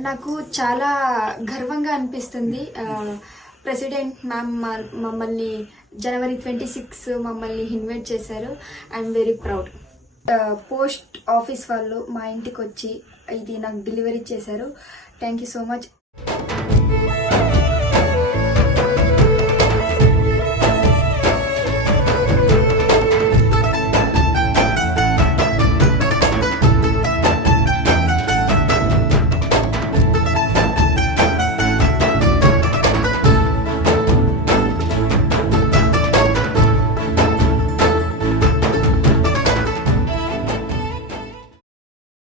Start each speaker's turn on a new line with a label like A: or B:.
A: నాకు చాలా గర్వంగా అనిపిస్తుంది. ప్రెసిడెంట్ మ్యామ్ మా- మమ్మల్ని జనవరి ట్వంటీ సిక్స్ మమ్మల్ని ఇన్వైట్ చేశారు. I'm very proud. Post office వాళ్ళు మా ఇంటికి వచ్చి ఇది నాకు డెలివరీ చేశారు. Thank you so much.